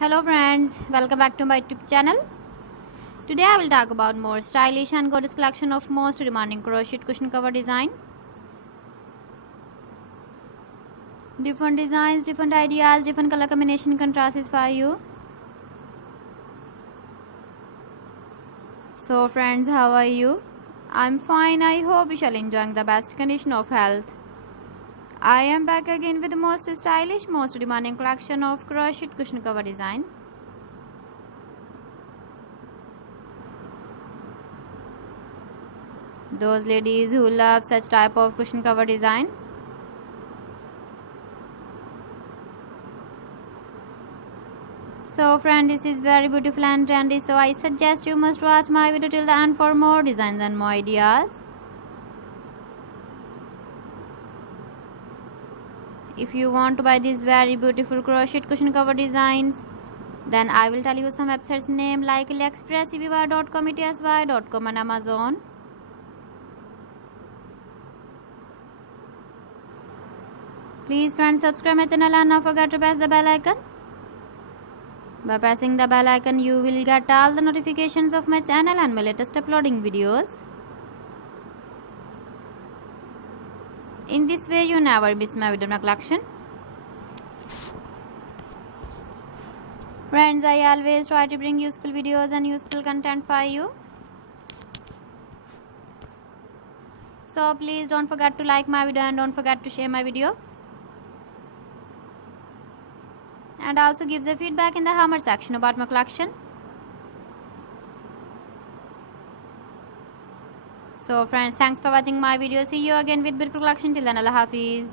Hello friends, welcome back to my YouTube channel. Today I will talk about more stylish and gorgeous collection of most demanding crochet cushion cover design. Different designs, different ideas, different color combination contrasts for you. So friends, how are you? I'm fine. I hope you shall enjoying the best condition of health. I am back again with the most stylish, most demanding collection of crochet cushion cover design. Those ladies who love such type of cushion cover design. So friend, this is very beautiful and trendy, so I suggest you must watch my video till the end for more designs and more ideas. If you want to buy these very beautiful crochet cushion cover designs, then I will tell you some websites name like AliExpress, eBay.com, etsy.com and Amazon. Please friends, subscribe my channel and don't forget to press the bell icon. By pressing the bell icon, you will get all the notifications of my channel and my latest uploading videos. In this way, you never miss my video collection. Friends, I always try to bring useful videos and useful content for you. So please don't forget to like my video and don't forget to share my video. And also give the feedback in the comment section about my collection. So friends, thanks for watching my video. See you again with beautiful collection. Till then, Allah Hafiz.